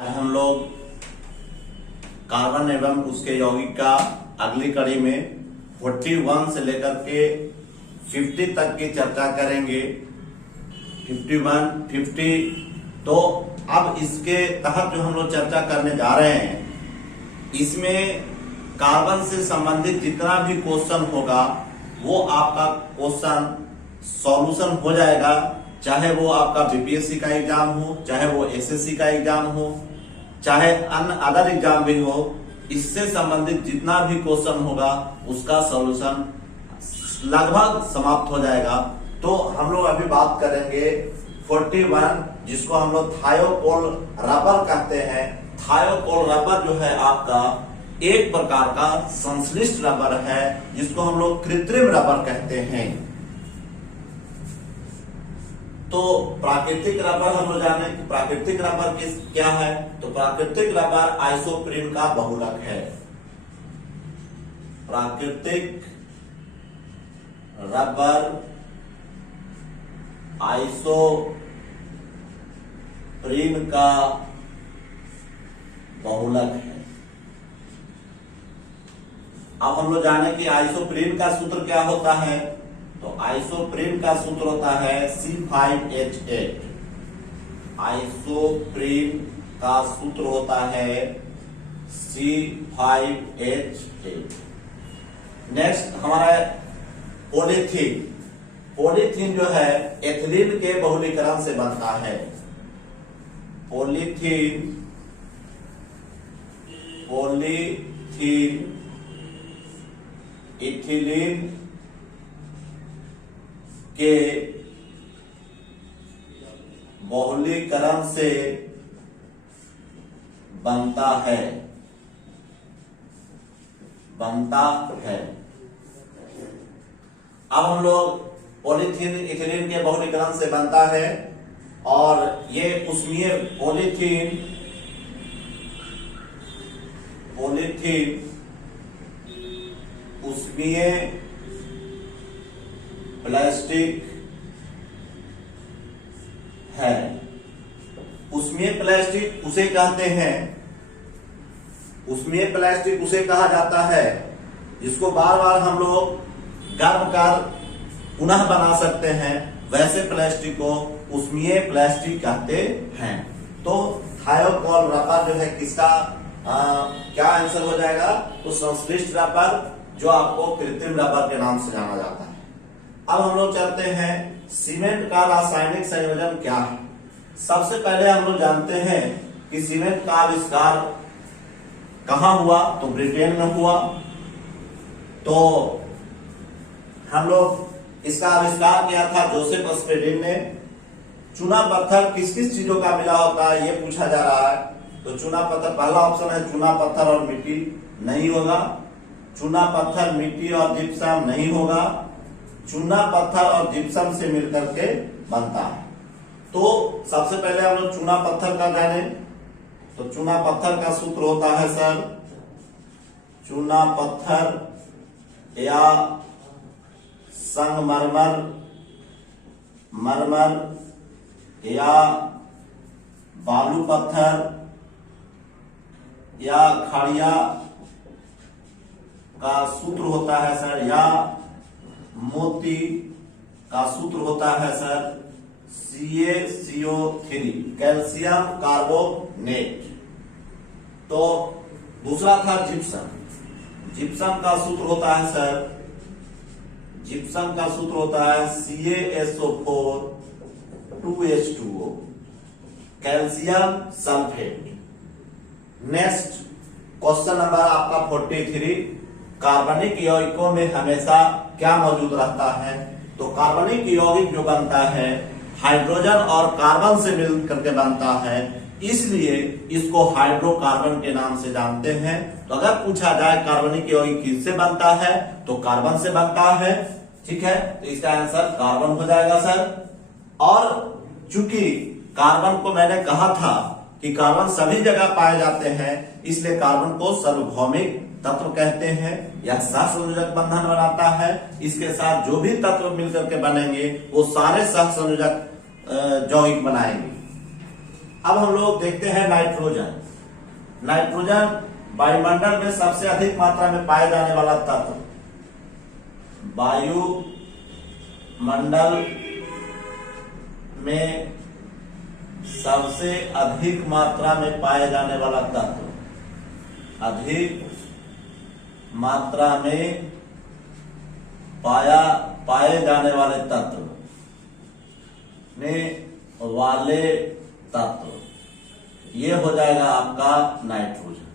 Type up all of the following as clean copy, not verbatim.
आज हम लोग कार्बन एवं उसके यौगिक का अगली कड़ी में 41 से लेकर के 50 तक की चर्चा करेंगे। 51, 50। तो अब इसके तहत जो हम लोग चर्चा करने जा रहे हैं, इसमें कार्बन से संबंधित जितना भी क्वेश्चन होगा वो आपका क्वेश्चन सॉल्यूशन हो जाएगा, चाहे वो आपका बीपीएससी का एग्जाम हो, चाहे वो एसएससी का एग्जाम हो, चाहे अन्य अदर एग्जाम भी हो। इससे संबंधित जितना भी क्वेश्चन होगा उसका सॉल्यूशन लगभग समाप्त हो जाएगा। तो हम लोग अभी बात करेंगे 41, जिसको हम लोग थायोकोल रबर कहते हैं। थायोकोल रबर जो है आपका एक प्रकार का संश्लिष्ट रबर है, जिसको हम लोग कृत्रिम रबर कहते हैं। तो प्राकृतिक रबर हम लोग जाने कि प्राकृतिक रबर क्या है। तो प्राकृतिक रबर आइसोप्रीन का बहुलक है। प्राकृतिक रबर आइसोप्रीन का बहुलक है। अब हम लोग जाने कि आइसोप्रीन का सूत्र क्या होता है। तो आइसोप्रीन का सूत्र होता है C5H8। आइसोप्रीन का सूत्र होता है C5H8। नेक्स्ट हमारा पॉलीथीन। पॉलीथीन जो है एथिलीन के बहुलीकरण से बनता है। पॉलीथीन इथिलीन के बहुलीकरण से बनता है। अब हम लोग पॉलीथीन इथिलीन के बहुलीकरण से बनता है, और ये उष्मीय पॉलीथीन उष्मीय प्लास्टिक है। उष्मीय प्लास्टिक उसे कहते हैं, उष्मीय प्लास्टिक उसे कहा जाता है जिसको बार बार हम लोग गर्म कर पुनः बना सकते हैं। वैसे प्लास्टिक को उष्मीय प्लास्टिक कहते हैं। तो थायोकोल रबर जो है किसका क्या आंसर हो जाएगा। तो संश्लिष्ट रबर, जो आपको कृत्रिम रबर के नाम से जाना जाता है। अब हम लोग चलते हैं सीमेंट का रासायनिक संयोजन क्या है। सबसे पहले हम लोग जानते हैं कि सीमेंट का आविष्कार कहां हुआ। तो ब्रिटेन में हुआ। तो हम लोग इसका आविष्कार किया था जोसेफ स्पेडिन ने। चूना पत्थर किस किस चीजों का मिला होता है ये पूछा जा रहा है। तो चूना पत्थर, पहला ऑप्शन है चूना पत्थर और मिट्टी, नहीं होगा। चूना पत्थर, मिट्टी और जिप्सम, नहीं होगा। चूना पत्थर और जिप्सम से मिलकर के बनता है। तो सबसे पहले हम लोग चूना पत्थर का जाने। तो चूना पत्थर का सूत्र होता है सर, चूना पत्थर या संगमरमर, मरमर या बालू पत्थर या खड़िया का सूत्र होता है सर, या मोती का सूत्र होता है सर CaCO3, कैल्शियम कार्बोनेट। तो दूसरा था जिप्सम। जिप्सम का सूत्र होता है सर, जिप्सम का सूत्र होता है CaSO4 2H2O, calcium sulphate. Next question number आपका 43, कार्बनिक यौगिकों में हमेशा क्या मौजूद रहता है। तो कार्बनिक यौगिक जो बनता है हाइड्रोजन और कार्बन से मिल करके बनता है, इसलिए इसको हाइड्रोकार्बन के नाम से जानते हैं। तो अगर पूछा जाए कार्बनिक यौगिक किससे बनता है, तो कार्बन से बनता है। ठीक है, तो इसका आंसर कार्बन हो जाएगा सर। और चूंकि कार्बन को मैंने कहा था कि कार्बन सभी जगह पाए जाते हैं, इसलिए कार्बन को सार्वभौमिक तत्व कहते हैं। यह सहसंयोजक बंधन बनाता है। इसके साथ जो भी तत्व मिलकर के बनेंगे वो सारे सहसंयोजक यौगिक बनाएंगे। अब हम लोग देखते हैं नाइट्रोजन। नाइट्रोजन वायुमंडल में सबसे अधिक मात्रा में पाए जाने वाला तत्व, वायुमंडल में सबसे अधिक मात्रा में पाए जाने वाला तत्व, अधिक मात्रा में पाए जाने वाले तत्व वाले तत्व, ये हो जाएगा आपका नाइट्रोजन,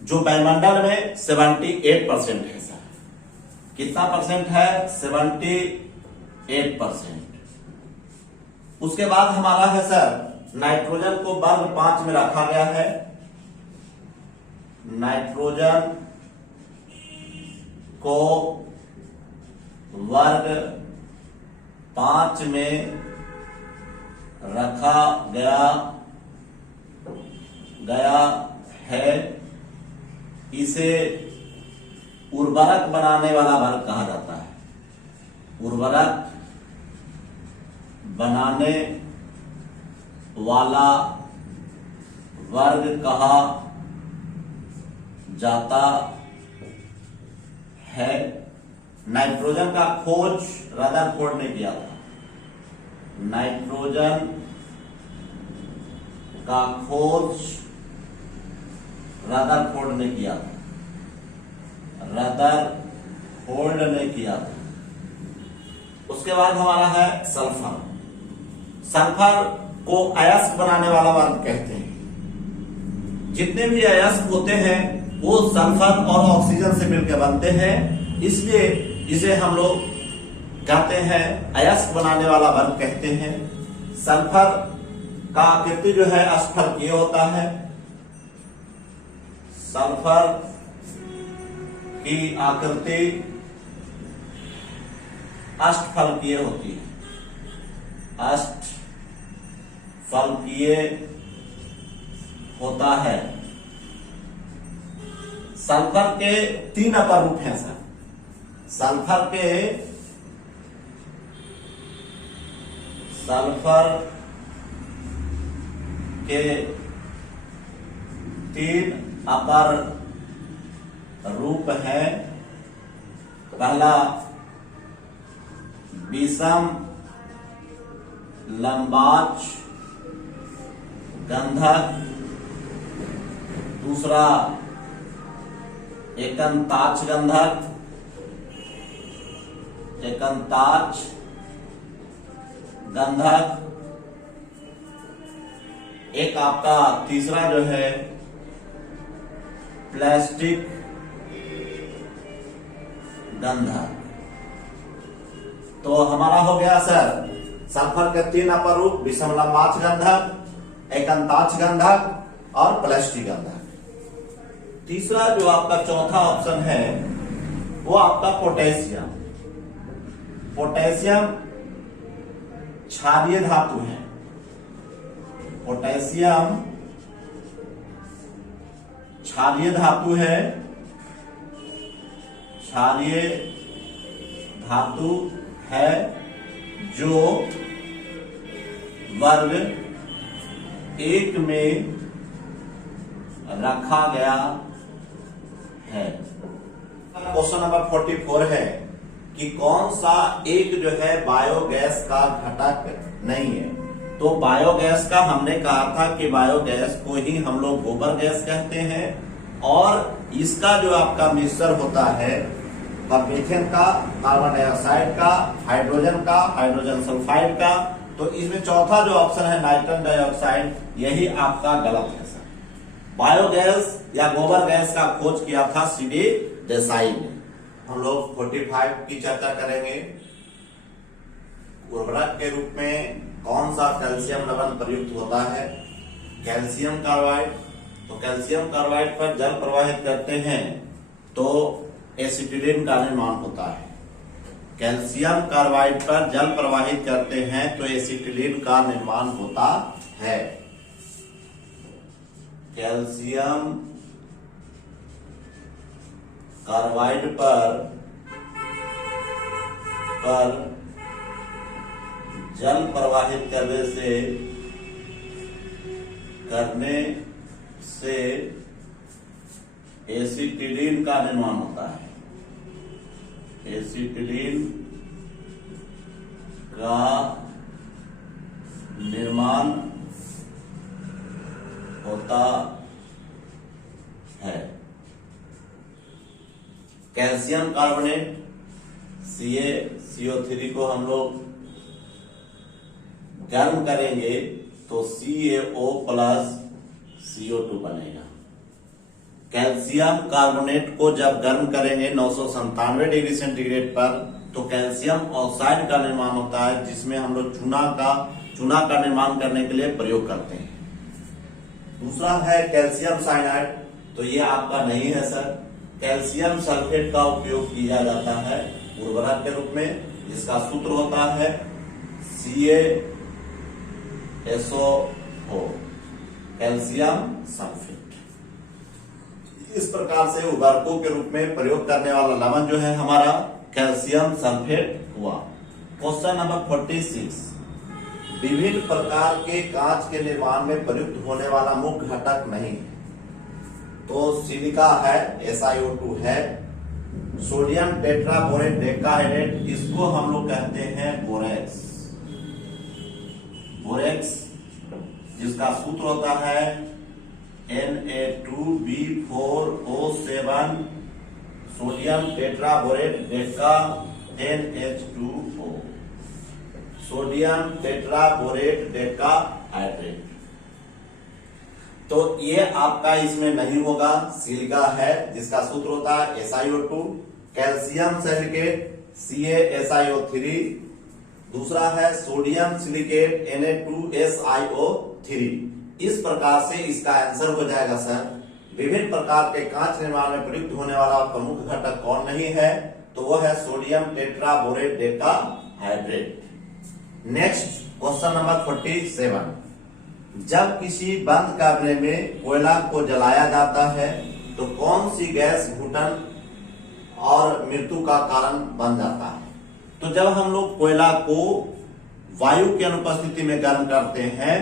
जो वायुमंडल में 78% है सर। कितना परसेंट है? 78%। उसके बाद हमारा है सर, नाइट्रोजन को वर्ग 5 में रखा गया है। नाइट्रोजन को वर्ग 5 में रखा गया है। इसे उर्वरक बनाने वाला वर्ग कहा जाता है। उर्वरक बनाने वाला वर्ग कहा जाता है। नाइट्रोजन का खोज रदरफोर्ड ने किया था। नाइट्रोजन का खोज रदरफोर्ड ने किया था। रदरफोर्ड ने किया था। उसके बाद हमारा है सल्फर। सल्फर को अयस्क बनाने वाला वर्ग कहते हैं। जितने भी अयस्क होते हैं वो सल्फर और ऑक्सीजन से मिलकर बनते हैं, इसलिए इसे हम लोग कहते हैं अयस्क बनाने वाला वर्ग कहते हैं। सल्फर का आकृति जो है अष्टफलकीय होता है। सल्फर की आकृति अष्टफलकीय होती है। अष्टफलकीय होता है। सल्फर के 3 अपर रूप हैं सर। सल्फर के 3 अपर रूप हैं। पहला विषम लंबाच गंधक, दूसरा एकंताच गंधक, एकंताच गंधक। एक आपका तीसरा जो है प्लास्टिक गंधक। तो हमारा हो गया सर सल्फर के 3 अपर रूप, विषम लंबाच गंधक, एकंताच गंधक और प्लास्टिक गंधक। तीसरा जो आपका चौथा ऑप्शन है वो आपका पोटेशियम। पोटेशियम क्षारीय धातु है। पोटेशियम क्षारीय धातु है। क्षारीय धातु है जो वर्ग 1 में रखा गया है। क्वेश्चन नंबर 44 है कि कौन सा एक जो है बायोगैस का घटक नहीं है। तो बायोगैस का हमने कहा था कि बायोगैस को ही हम लोग गोबर गैस कहते हैं, और इसका जो आपका मिक्सचर होता है मीथेन का, कार्बन डाइऑक्साइड का, हाइड्रोजन का, हाइड्रोजन सल्फाइड का। तो इसमें चौथा जो ऑप्शन है नाइट्रस डाइऑक्साइड, यही आपका गलत है सर। बायोगैस या गोबर गैस का खोज किया था CD देसाई ने। हम लोग 45 की चर्चा करेंगे। उर्वरक के रूप में कौन सा कैल्शियम लवण प्रयुक्त होता है? Calcium carbide. तो कैल्शियम कार्बाइड पर जल प्रवाहित करते हैं तो एसिटिलीन का निर्माण होता है। कैल्शियम कार्बाइड पर जल प्रवाहित करते हैं तो एसिटिलीन का निर्माण होता है। कैल्शियम कार्बाइड पर जल प्रवाहित करने से करने से एसिटिलीन का निर्माण होता है। एसिटिलीन का निर्माण होता है। कैल्शियम कार्बोनेट CaCO3 को हम लोग गर्म करेंगे तो CaO प्लस CO2 बनेगा। कैल्शियम कार्बोनेट को जब गर्म करेंगे 997 डिग्री सेंटीग्रेड पर तो कैल्शियम ऑक्साइड का निर्माण होता है, जिसमें हम लोग चूना का निर्माण करने के लिए प्रयोग करते हैं। दूसरा है कैल्शियम साइनाइड, तो ये आपका नहीं है सर। कैल्शियम सल्फेट का उपयोग किया जाता है उर्वरक के रूप में, जिसका सूत्र होता है CaSO4, कैल्शियम सल्फेट। इस प्रकार से उर्वरकों के रूप में प्रयोग करने वाला लवण जो है हमारा कैल्शियम सल्फेट हुआ। क्वेश्चन नंबर 46, विभिन्न प्रकार के कांच के निर्माण में प्रयुक्त होने वाला मुख्य घटक नहीं है। तो सिलिका है, SiO2 है, सोडियम टेट्राबोरेट डेकाहेड्रेट, इसको हम लोग कहते हैं बोरेक्स। बोरेक्स जिसका सूत्र होता है Na2B4O7 sodium tetraborate Deka NH2O, sodium tetraborate Deka hydrate. तो ये आपका इसमें नहीं होगा, सिलिका है जिसका सूत्र होता है SiO2, कैल्शियम सिलिकेट CaSiO3, दूसरा है सोडियम सिलिकेट Na2SiO3। इस प्रकार से इसका आंसर हो जाएगा सर, विभिन्न प्रकार के कांच निर्माण में प्रयुक्त होने वाला प्रमुख घटक कौन नहीं है, तो वो है sodium tetraborate Deka hydrate. Next question number 47, जब किसी बंद कमरे में कोयला को जलाया जाता है तो कौन सी गैस घुटन और मृत्यु का कारण बन जाता है। तो जब हम लोग कोयला को वायु की अनुपस्थिति में गर्म करते हैं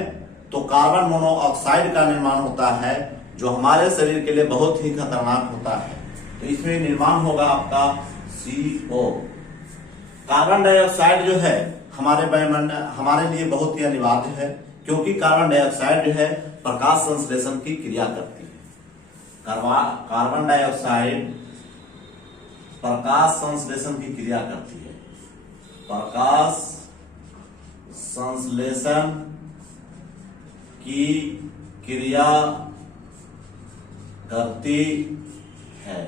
तो कार्बन मोनोऑक्साइड का निर्माण होता है, जो हमारे शरीर के लिए बहुत ही खतरनाक होता है। तो इसमें निर्माण होगा आपका CO। कार्बन डाइऑक्साइड जो है हमारे लिए बहुत ही अनिवार्य है, क्योंकि कार्बन डाइऑक्साइड जो है प्रकाश संश्लेषण की क्रिया करती है। कार्बन डाइऑक्साइड प्रकाश संश्लेषण की क्रिया करती है, प्रकाश संश्लेषण की क्रिया करती है।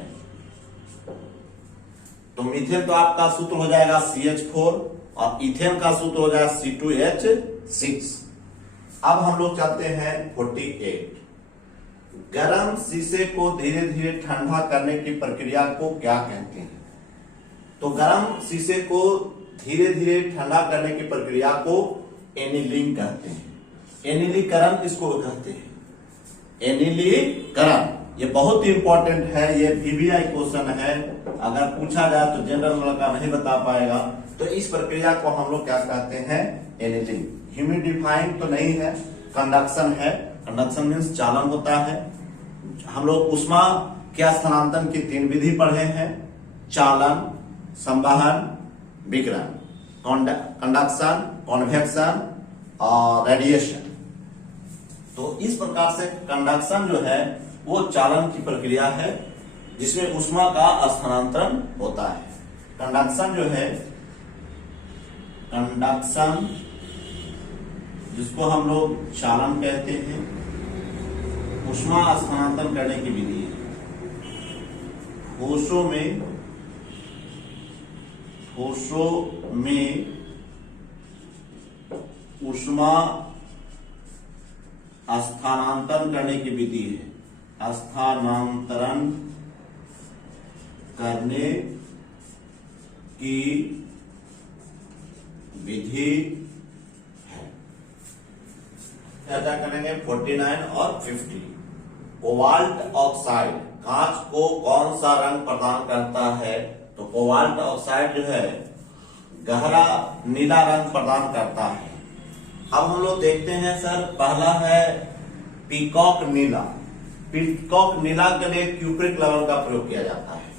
तो मीथेन तो आपका सूत्र हो जाएगा CH4 और इथेन का सूत्र हो जाएगा C2H6। अब हम लोग चलते हैं 48, गर्म शीशे को धीरे धीरे ठंडा करने की प्रक्रिया को क्या कहते हैं। तो गर्म शीशे को धीरे धीरे ठंडा करने की प्रक्रिया को एनीलिंग कहते हैं। एनीलीकरण इसको कहते हैं, एनीलीकरण। ये बहुत ही इंपॉर्टेंट है, ये VBI क्वेश्चन है, अगर पूछा जाए तो जनरल लड़का नहीं बता पाएगा। तो इस प्रक्रिया को हम लोग क्या कहते हैं, एनीलिंग। ह्यूमिडिफाइंग तो नहीं है, कंडक्शन है। कंडक्शन मीन्स चालन होता है। हम लोग उष्मा के स्थानांतरण की 3 विधि पढ़े हैं, चालन, संवहन, विकिरण, कंडक्शन, कन्वेक्शन और रेडिएशन। तो इस प्रकार से कंडक्शन जो है वो चालन की प्रक्रिया है, जिसमें उष्मा का स्थानांतरण होता है। कंडक्शन जो है, कंडक्शन जिसको हम लोग चालन कहते हैं, उष्मा स्थानांतरण करने की विधि है। ठोसों में उष्मा स्थानांतरण करने की विधि है, स्थानांतरण करने की विधि है। चर्चा करेंगे 49 और 50। कोबाल्ट ऑक्साइड कांच को कौन सा रंग प्रदान करता है। तो कोबाल्ट ऑक्साइड जो है गहरा नीला रंग प्रदान करता है। अब हम लोग देखते हैं सर, पहला है पीकॉक नीला। पीकॉक नीला के लिए क्यूप्रिक लवण का प्रयोग किया जाता है।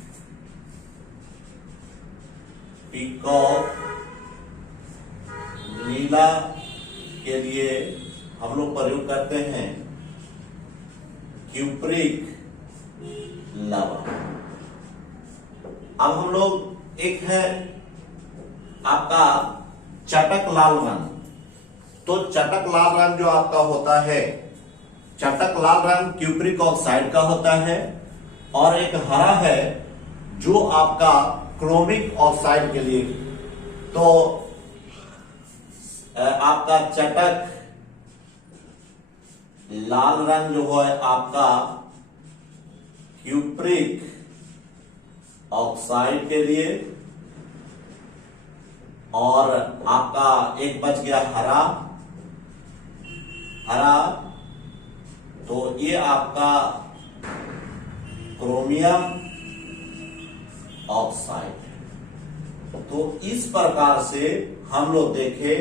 पीकॉक नीला के लिए हम लोग प्रयोग करते हैं क्यूप्रिक लवण। अब हम लोग एक है आपका चटक लाल रंग। तो चटक लाल रंग जो आपका होता है, चटक लाल रंग क्यूप्रिक ऑक्साइड का होता है। और एक हरा है जो आपका क्रोमिक ऑक्साइड के लिए। तो आपका चटक लाल रंग जो है आपका क्यूप्रिक ऑक्साइड के लिए, और आपका एक बच गया हरा। तो ये आपका क्रोमियम ऑक्साइड। तो इस प्रकार से हम लोग देखे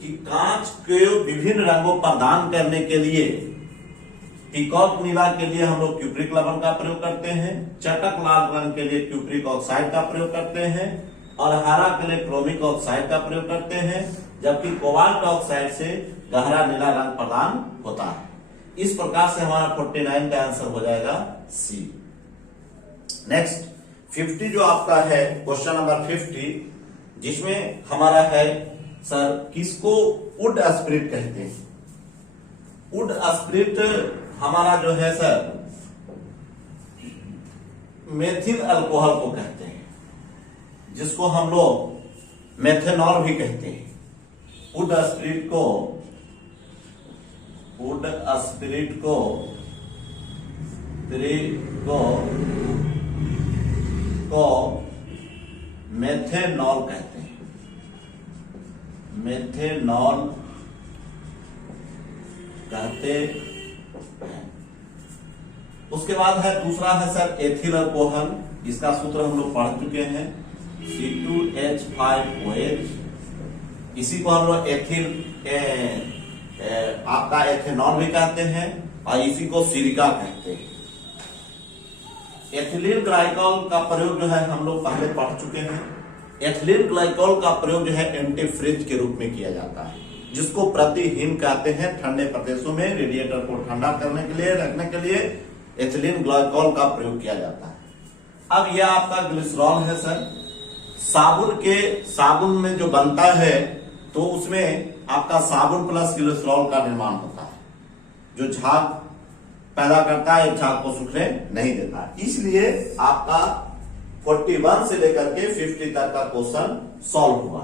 कि कांच के विभिन्न रंगों प्रदान करने के लिए पीकॉक नीला के लिए हम लोग क्यूप्रिक लवण का प्रयोग करते हैं, चटक लाल रंग के लिए क्यूप्रिक ऑक्साइड का प्रयोग करते हैं, और हरा के लिए क्रोमिक ऑक्साइड का प्रयोग करते हैं, जबकि कोबाल्ट ऑक्साइड से गहरा नीला रंग प्रदान होता है। इस प्रकार से हमारा 49 का आंसर हो जाएगा सी। नेक्स्ट 50 जो आपका है, क्वेश्चन नंबर 50, जिसमें हमारा है सर किसको वुड स्पिरिट कहते हैं। वुड स्पिरिट हमारा जो है सर मेथिल अल्कोहल को कहते हैं, जिसको हम लोग मेथेनॉल भी कहते हैं। वुड स्पिरिट को मेथेनॉल कहते हैं। मेथेनॉल कहते हैं। उसके बाद है दूसरा है सर एथिल अल्कोहल। इसका सूत्र हम लोग पढ़ चुके हैं, C2H5OH। इसी को हम लोग एथिल आपका एथेनॉल भी कहते हैं, और इसी को सिलिका कहते हैं। एथिलीन ग्लाइकॉल का प्रयोग जो है हम लोग पहले पढ़ चुके हैं। एथिलीन ग्लाइकॉल का प्रयोग जो है एंटीफ्रिज के रूप में किया जाता है, जिसको प्रतिहीन कहते हैं। ठंडे प्रदेशों में रेडिएटर को ठंडा करने के लिए, रखने के लिए एथिलीन ग्लाइकॉल का प्रयोग किया जाता है। अब यह आपका ग्लिसरॉल है सर। साबुन में जो बनता है तो उसमें आपका साबुन प्लस ग्लिसरॉल का निर्माण होता है, जो झाग पैदा करता है, झाग को सूखने नहीं देता है। इसलिए आपका 41 से लेकर के 50 तक का क्वेश्चन सॉल्व हुआ।